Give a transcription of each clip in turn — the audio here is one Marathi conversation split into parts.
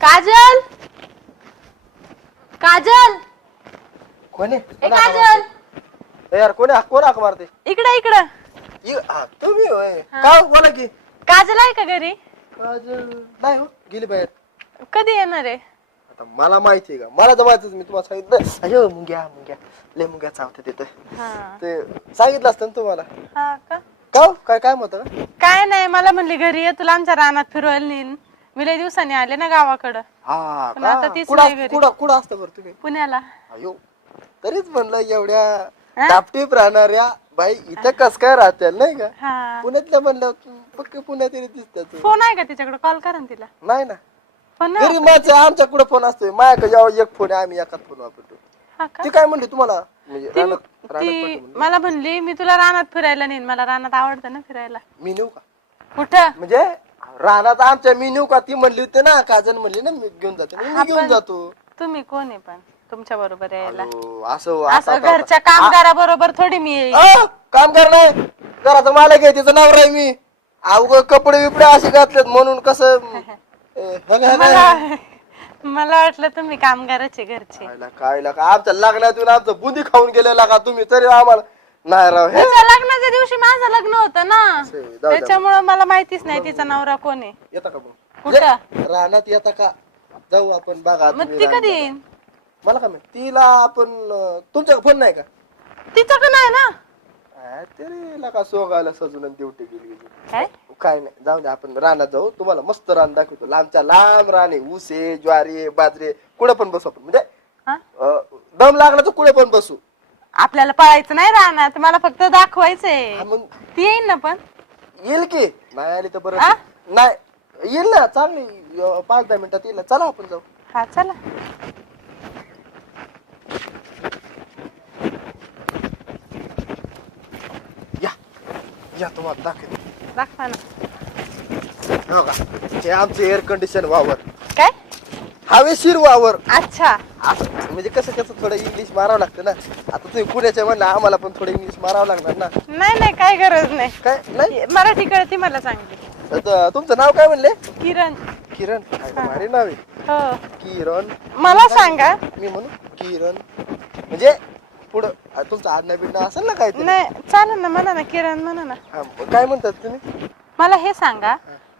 काजल काजल कोणी ए काजल यार कोण हाक मारते इकडे इकडे तुम्ही होय का बोला की काजल आहे का घरी? काजल नाही हो गेली बाहेर. कधी येणार आहे? आता मला माहिती आहे का मला तर माहितीच मी तुम्हाला सांगितलं अयो मुंग्या लय मुंग्या चावते तिथं ते सांगितलं असतं ना तुम्हाला. हा का काय काय म्हणतं का? काय नाही मला म्हणली घरी ये तुला आमच्या रानात फिरवायला नेईन. मी लय दिवसांनी आले ना गावाकडं. हा पण आता तीच नाही घरी. कुठं असतं बरं तुम्ही? पुण्याला. अयो तरीच म्हणलं एवढ्या टापटीप राहणाऱ्या बाई इथं कस काय राहत्या नाही का? हा पुण्यातल्या म्हणलं पक्क पुण्यात दिसतात. फोन आहे का तिच्याकडे? कॉल करा ना तिला. नाही ना फोन घरी माझं आमच्या कुठं फोन असतोय माझ्याकडे जेव्हा एक फोन आहे आम्ही एकाच फोन वापरतो. हा का? ती काय म्हणली तुम्हाला म्हणजे ती रानात मला म्हणली मी तुला रानात फिरायला नेईन. मला रानात आवडतं ना फिरायला. मी नेऊ का कुठं? म्हणजे रानात आमच्या मी नेऊ का ती म्हणली होती ना काजल म्हणली ना मी घेऊन जातो मी घेऊन जातो. तुम्ही कोण आहे पण तुमच्या बरोबर यायला? असं असं घरच्या कामगारा बरोबर थोडी मी येईल. काम कर नाही घराचं मालक आहे तिचं नाव आहे मी अवघ कपडे बिपडे असे घातलेत म्हणून कसं मला वाटलं तुम्ही कामगाराचे घरचे. काय आमच्या लग्नातून आमचं बुंदी खाऊन गेलेला का तुम्ही तरी आम्हाला नाही राव हे तिच्या लग्नाच्या दिवशी माझं लग्न होतं ना त्याच्यामुळे मला माहितीच नाही तिचा नवरा कोण आहे. येता का मग कुठं रानात येता का जाऊ आपण बघा. मग ती कधी येईन? मला काय माहित तिला आपण तुमच्या फोन नाही का? तिचं का नाही ना तरी का सोगायला सजून ड्युटी गेली काय काय नाही जाऊ दे आपण रानात जाऊ तुम्हाला मस्त रान दाखवतो लांबच्या लांब रान आहे ऊस आहे ज्वारी आहे बाजरी कुठे पण बसू आपण म्हणजे दम लागला तर कुठे पण बसू. आपल्याला पळायचं नाही राहणार मला फक्त दाखवायचंय. मग ती येईन ना पण येईल की नाही आली तर बरं नाही येईल ना चांगली 5-10 मिनिटात येईल चला आपण जाऊ. हा चला. या तुम्हाला दाखवतो दाखवा ना. हो का हे आमचे एअर कंडिशन वावर काय हवेशीर वावर. अच्छा म्हणजे कसं थोडं इंग्लिश मारावं लागतं ना आता तुम्ही पुण्याच्या म्हणलं आम्हाला पण थोडं इंग्लिश मारावं लागणार ना. नाही काय गरज नाही. काय नाही मराठी कळते मला चांगली. तुमचं नाव काय म्हणले? किरण. किरण भारी नाव आहे. हो किरण मला सांगा. मी म्हणू किरण म्हणजे पुढं तुमचं आडनाव बिडनाव असेल ना काय? नाही चालेल ना म्हणा ना किरण म्हणा ना. काय म्हणतात तुम्ही? मला हे सांगा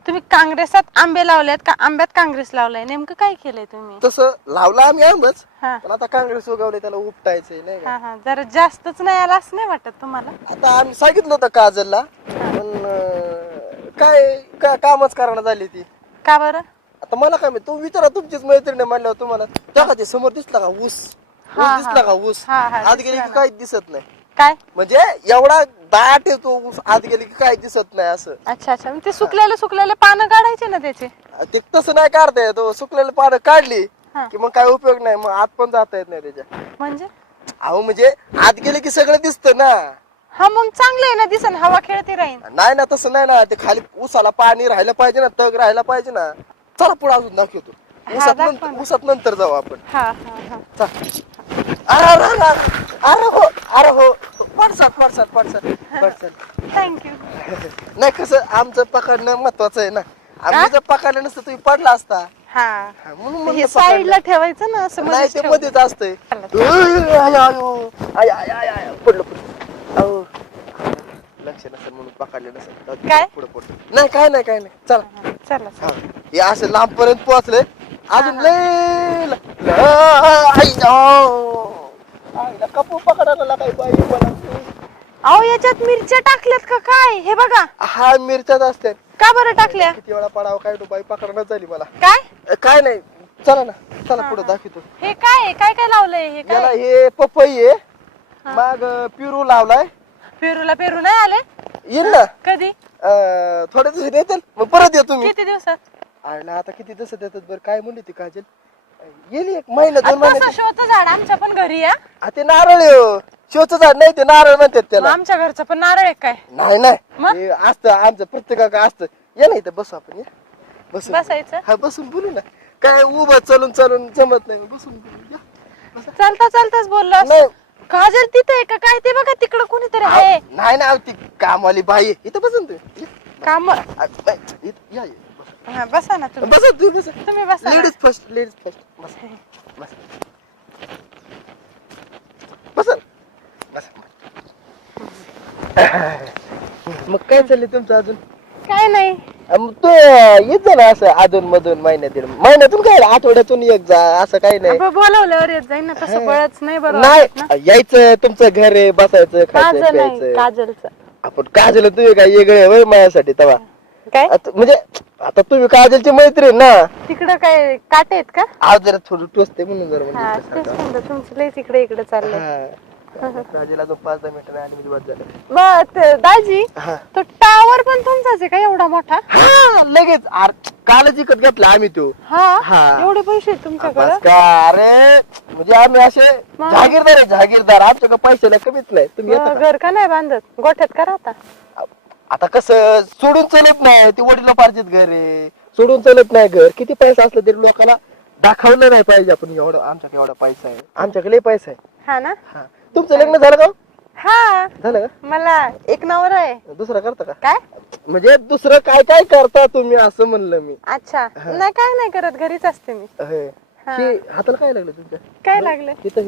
तुम्ही काँग्रेसात आंबे लावलेत का आंब्यात काँग्रेस लावलाय? नेमकं काय केलंय तुम्ही? तसं लावला आम्ही आंबच हा पण आता काँग्रेस उगवले त्याला उपटायचंय नाही का? हा जरा जास्तच नाही आला असं नाही वाटत तुम्हाला? आता आम्ही सांगितलं होतं काजलला पण काय कामच करणं झाली ती. का बरं? आता मला काय माहिती तू विचारा तुमचीच मैत्रिणी म्हणल्यावर तुम्हाला त्या ते समोर दिसला का ऊस दिसला का ऊस आत गेली की काही दिसत नाही काय म्हणजे एवढा दाट येतो ऊस आत गेली की काही दिसत नाही असं. अच्छा ते सुकलेले पानं काढायचे ना त्याचे. ते तसं नाही काढता येत सुकलेली पानं काढली की मग काय उपयोग नाही मग आत पण जाता येत नाही त्याच्या. म्हणजे अहो म्हणजे आत गेले की सगळं दिसतं ना. हा मग चांगलं आहे ना दिसन हवा खेळती राहील. नाही ना तसं नाही ना ते खाली ऊसाला पाणी राहायला पाहिजे ना तग राहायला पाहिजे ना. चला पुढे अजून दाखवतो ऊसात नंतर जाऊ आपण. अरे हो पडसाद थँक्यू. नाही कसं आमचं पकडणं महत्वाचं आहे ना. आम्ही जर पकडलं नसतं तुम्ही पडला असता म्हणून हे साईडला ठेवायचं ना असं नाही ते मध्येच असतंय. पडलं लक्ष नसेल म्हणून पकडले नसेल काय पुढे पडलं नाही काय नाही चला चला हे असं लांब पर्यंत पोहोचले अजून लय कपू पकडायला काही पाहिजे. अहो याच्यात मिरच्या टाकल्यात का काय? हे बघा हा मिरच्याच असतात. का बरं टाकल्या? किती वेळा पडावं काय बाई पकडणं झाली मला. काय नाही चला ना चला पुढे दाखवतो. हे काय काय लावलंय? हे याला काय? हे पपई आहे मग पेरू लावलाय. पेरू नाही आले? येईल ना कधी? थोड्या दिवसात येतील मग परत येतो मी. किती दिवसात? आणि आता किती दिवसात येतात बरं काय म्हणली ती काजल? येईल 1 महिना 2 महिने. शोचं झाड आमच्या पण घरी या. ते नारळ शोचं झाड नाही ते नारळ म्हणतात त्याला. आमच्या घरचं पण नारळ आहे काय? नाही असतं आमचं प्रत्येका असतं. या नाही तर बसू आपण बसायचं. हा बसून बोलू ना काय उभं चालून जमत नाही बसून बोलू. चालताच बोललो नाही काजल तिथे आहे का काय? ते बघा तिकडं कोणीतरी आहे. नाही ती कामवाली बाई आहे इथं बसून तू काम या हा, बसा ना तुम्ही. बसा तू बसा. तुम्ही बसा ना. लेडीज फर्स्ट बस बस बस बस. मग काय चाललंय तुमचं अजून? काय नाही. मग तू येत जा ना असं अधून मधून महिन्यातून काय आठवड्यातून एक जा असं काही नाही. आपण बोलावल्यावर येत जाईन ना, तसं बळच नाही बरोबर नाही यायचं तुमचं घर आहे बसायचं खायचं माझं नाही, प्यायचं. काजलचं. आपण काजल तुम्ही काय वेगळे वय माझ्यासाठी तेव्हा काय म्हणजे आता तुम्ही काजलची मैत्रीण ना. तिकडं काय काटे आहेत का? आज जरा थोडं टोचते म्हणून जरा हा, म्हणजे तेच म्हणलं तुमचं लयच इकडे इकडे चाललंय. काजल अजून 5-10 मिनिटं आणि मी बाद झालं. मग दाजी, हा. तो टावर पण तुमचाच आहे का एवढा मोठा? हा लगेच कालच विकत घेतला आम्ही तो. हा, हा. एवढे पैसे आहेत तुमच्याकडे? बस का अरे म्हणजे आम्ही असे जहागीरदार आहे जहागीरदार. आमच्याकडे पैशाला कमीच नाही. तुम्ही येता का? घर का नाही बांधत? गोठ्यात का राहता? आता कसं सोडून चलत नाही. ते वडील पार्जित घर आहे, सोडून चलत नाही घर. किती पैसा असला तरी लोकांना दाखवलं नाही पाहिजे आपण एवढं आमच्याकडे एवढा पैसा आहे. आमच्याकडे लय पैसा आहे. हा ना. हा. तुमचं लग्न झालं का? हा, झालं का? मला एक नवरा आहे. दुसरा करता का? काय? म्हणजे दुसरं काय काय करता तुम्ही असं म्हणलं मी. अच्छा, नाही काय नाही करत, घरीच असते मी. हे हाताला काय लागलं तुमच्या? काय लागलं? तिथं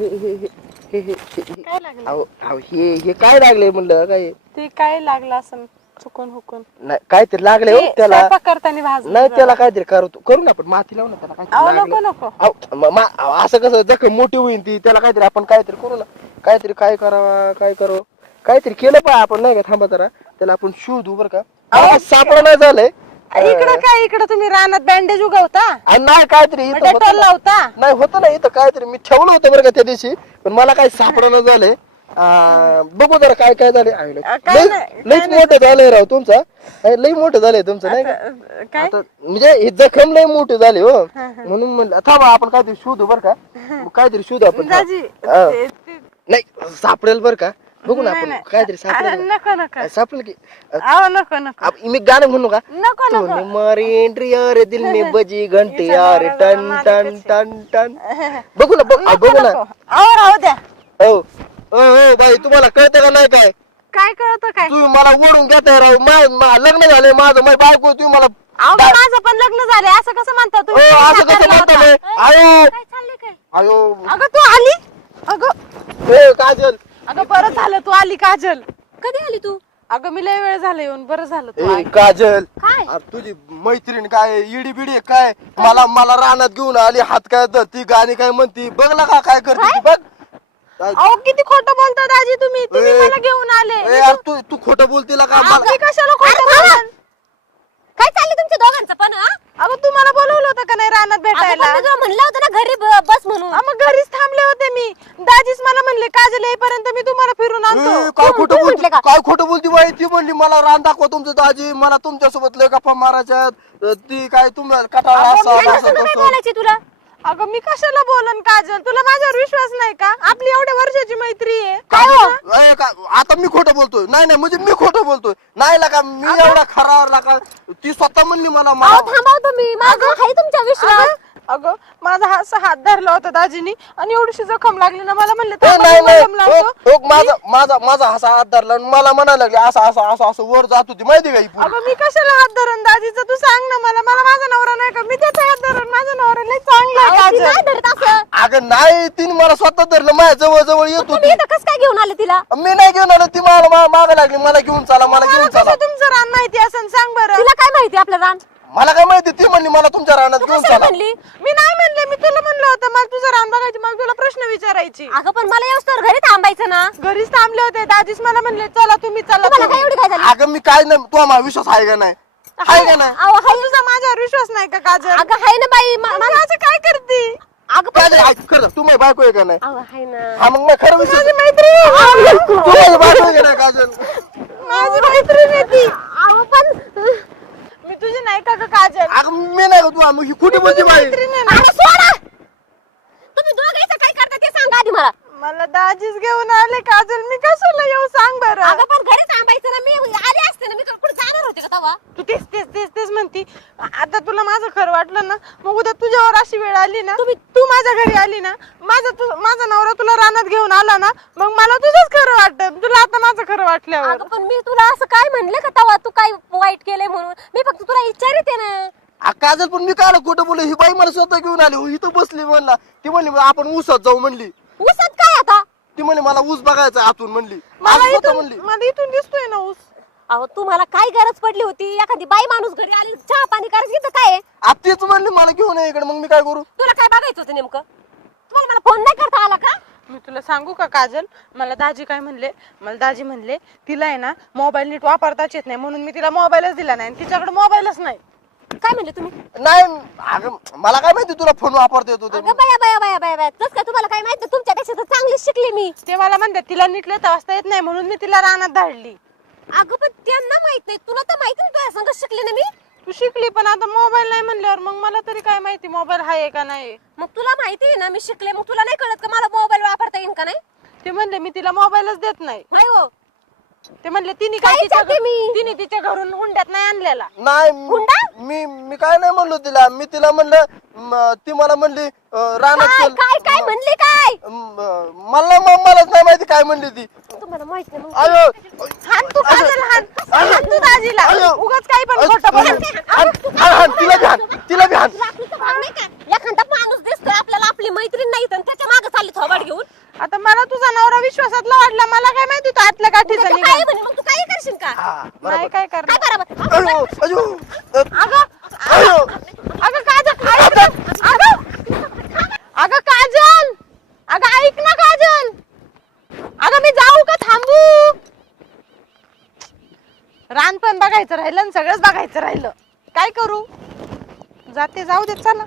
हे काय लागलं? अहो हे काय लागले म्हणलं काय? ते काय लागलं असं चुकून हुकून? नाही काहीतरी लागले हो ते त्याला. स्वयंपाक करताना भाजलं नाही जरा. त्याला काहीतरी करू ना आपण माती लावू ना त्याला अहो काहीतरी नको लागलं. नको. अहो, असं कसं जखम मोठी होईल ती. त्याला काहीतरी आपण काहीतरी करू ना. काहीतरी काय करावा काय करू काहीतरी केलं पाहिजे आपण नाही का. थांबा जरा त्याला आपण शोधू बरं का. सापडा नाही झालंय. इकडं काय, इकडं तुम्ही रानात बँडेज उगवता? आणि नाही काहीतरी इथं होतं डेटॉल ना. लावता? नाही होतं ना इथं काहीतरी मी ठेवलं होतं बरं का त्या दिवशी. पण मला काही सापडणं झालंय. बघू जरा काय काय झालंय. काय नाही, लईच मोठं झालंय राव तुमचा. लई मोठं झालंय तुमचं नाही का. काय? आता म्हणजे हे जखम लई मोठी झाली हो. म्हणून म्हणलं थांबा आपण काहीतरी शोधू बरं का. काहीतरी शोधू आपण. दाजी, नाही सापडेल बरं का. बघू ना नाही, आपण नाही. काहीतरी सापडेल. नको नको. सापडेल की. अहो नको नको मी गाणं म्हणू का? नको नको. तूने मारी एंट्री यार दिल में बजी घंटी यार टन टन टन टन. बघू ना बघू ना. अहो राहू द्या. हो हो बाई तुम्हाला कळतं का नाही काय? काय कळतं काय? तुम्ही मला ओढून घेताय राव. लग्न झालंय माझं माझी बायको तुम्ही मला. अहो माझं पण लग्न झालंय असं कसं म्हणता तुम्ही? असं कसं म्हणता मी? आयो काय चाललंय काय? आयो अगं तू आली? अगं ए काजल. अगं बरं झालं तू आली काजल. कधी आली तू? अगं मी लय वेळ झाला येऊन, बरं झालं तू ए आली. काजल काय? अरे तुझी मैत्रीण काय इडी बिडी काय मला रानात घेऊन आली. हात काय ती गाणी काय म्हणती बघला का काय करते ती बघ. अहो किती खोटं बोलता दाजी तुम्ही. तुम्ही मला घेऊन आले. ए यार तू खोटं बोलतीला का मला. मी कशाला खोटं बोलेन? काय चाललं तुमच्या दोघांचं पण? अगं तुम्हाला बोलवलं होतं का नाही रानात भेटायला? म्हणलं होतं ना घरी बस म्हणून. मग घरीच थांबले होते मी. दाजीच मला म्हणले काजल येईपर्यंत मी तुम्हाला फिरून आणतो. ए, काय खोटं बोलती काय खोटं बोलती बाई. ती म्हणली मला रान दाखवा तुमचं दाजी. मला तुमच्यासोबत लय गप्पा मारायच्यात. ती काय तुम्हाला कटाळा असं बोलायची तुला? अगं मी कशाला बोलन काजल? तुला माझ्यावर विश्वास नाही का? आपली एवढ्या वर्षाची मैत्री आहे. आता मी खोटं बोलतोय. नाही म्हणजे मी खोटं बोलतोय. नाही लागा मी एवढा खरा लागा. ती स्वतः म्हणली मला थांबाव तुम्ही. माझं आहे तुमच्या विश्वास. अगं माझा हात धरला होता दाजीनी आणि एवढीशी जखम लागली ना. मला म्हणले माझा असा हात धरला मला म्हणायला लागले असं वर जात होती माहिती का ही पुरी. अगं मी कशाला हात धरण दाजीचा? तू सांग ना मला. माझा नवरा नाही का? मी त्याचा हात धरण. माझा नवरा लय चांगला आहे काजल. नाही धरत असं. अगं नाही तिने मला स्वतः धरलं. माझ्या जवळ जवळ येत तुम्ही होती. इथं कसं काय घेऊन आले तिला? मी नाही घेऊन आलो. ती मला माग लागली. मला घेऊन चला मला घेऊन चला. कसं तुमचं रान माहिती असं सांग बरं. तिला काय माहिती आपलं रान? मला काय माहिती. ती म्हणली मला तुमच्या रानात घेऊन कशाला चला. म्हणली? मी नाही म्हणले. मी तुला म्हणलं होतं मला तुझं रान बघायची. मला तुला प्रश्न विचारायची. अगं पण मला येऊस घरी थांबायचं ना. घरीच थांबले होते. दाजीच मला म्हणले चला तुम्ही चला. तुम्हाला काय एवढी काय झाली? अगं मी काय नाही. तू माझा विश्वास आहे का नाही? आहे का नाही? अहो हाय. तुझा माझ्यावर विश्वास नाही का काजल? अगं हाय ना बाई. मला असं काय करते? अगं पण काजल ऐक खरं तू माझी बायको आहे का नाही? अहो हाय ना. हा मग मी खरं विश्वास. माझी मैत्रीण. तू माझी बायको आहे का नाही काजल? माझी मैत्रीण आहे ती. अहो पण मी तुझी नाही का ग काजल? अगं मी नाही का तू मग ही खोटी बोलती बाई. मैत्रीण आहे ना. अरे सोडा. तुम्ही दोघांचं काय करता ते सांगा आधी मला. मला दाजीच घेऊन आले काजल. मी कशाला येऊ सांग बरं. अगं पण घरी थांबायचं ना. मी आले असते ना. मी कुठे जाणार होते का तेव्हा? तू तेच म्हणती. आता तुला माझं खरं वाटलं ना. मग उद्या तुझ्यावर अशी वेळ आली ना. तू माझ्या घरी आली ना. माझा नवरा तुला रानात घेऊन आला ना. मग मला तुझंच खरं वाटत. तुला आता माझं खरं वाटल्यावर. अगं पण मी तुला असं काय म्हणलं का तेव्हा? तू काय वाईट केलंय म्हणून? मी फक्त तुला विचारते ना. काजल पण मी काय खोटं बोलू, ही बाई मला स्वतः घेऊन आली, इथं बसली म्हणला. ती म्हणली आपण ऊसात जाऊ म्हणली. उसत काय आता? ती म्हणली मला ऊस बघायचा आतून म्हणली. मला आज स्वतः इथून मला इथून दिसतोय ना ऊस. अहो तुम्हाला काय गरज पडली होती? एखादी बाई माणूस घरी आली चहा पाणी करायचं इथं काय आहे? तीच म्हणली मला घेऊन ये इकडे, मग मी काय करू? तुला काय बघायचं होतं नेमकं? तुम्हाला मला फोन नाही करता आला का? मी तुला सांगू का काजल, मला दाजी काय म्हणले, मला दाजी म्हणले तिला आहे ना मोबाईल नीट वापरताच येत नाही, म्हणून मी तिला मोबाईलच दिला नाही आणि तिच्याकडे मोबाईलच नाही. काय म्हणले तुम्ही? नाही अगं मला काय माहिती तुला फोन वापरता येतो ते. अगं बाया बाया बाया बाया बाया, तस काय तुम्हाला काय माहिती? तुमच्यापेक्षा तर चांगलीच शिकली मी. ते मला म्हणतात तिला नीट लिहिता वाचता येत नाही, म्हणून मी तिला रानात धाडली. अगं पण त्यांना माहित नाही, तुला तर माहिती नाही, तुझ्या संग शिकली ना मी. तू शिकली पण आता मोबाईल नाही म्हणल्यावर मग मला तरी काय माहिती मोबाईल आहे का नाही. मग तुला माहिती आहे ना मी शिकले, मग तुला नाही कळत का मला मोबाईल वापरता येईल का नाही? ते म्हणले मी तिला मोबाईलच देत नाही. नाही हो. ते म्हणले तिने काय काय विचारते मी? तिने तिच्या घरून हुंड्यात नाही आणलेला. नाही हुंडा? मी काय नाही म्हणलो तिला. मी तिला म्हणलं ती मला म्हणली रानात काय चल. काय काय म्हणली काय? मलाच नाही माहिती काय म्हणली ती. तुम्हाला माहित नाही मग. अयो हान तू काजल हान हान तू दाजीला अयो. उगाच काही पण खोटं बोल. तिला बी हाण, तिला बी हाण. तुला अक्कलीचा भाग नाही का? एखादा माणूस दिसतोय आपल्याला, आपली मैत्रीण नाही तर त्याच्या मागे चालली थोबाड घेऊन. आता मला तुझा नवरा विश्वासातला वाटला, मला काय माहिती तू आतल्या गाठीचा त्याचं निघाल. काय म्हणे मग तू काही करशील का? हा, नाही बरोबर. काय करणार. काय बरोबर? अयो अयो अगं अयो अगं काजल ऐक ना. अगं काजल, अगं ऐक ना काजल, अगं मी जाऊ का थांबू? रान पण बघायचं राहिलं आणि सगळंच बघायचं राहिलं, काय करू? जाते, जाऊ दे चला.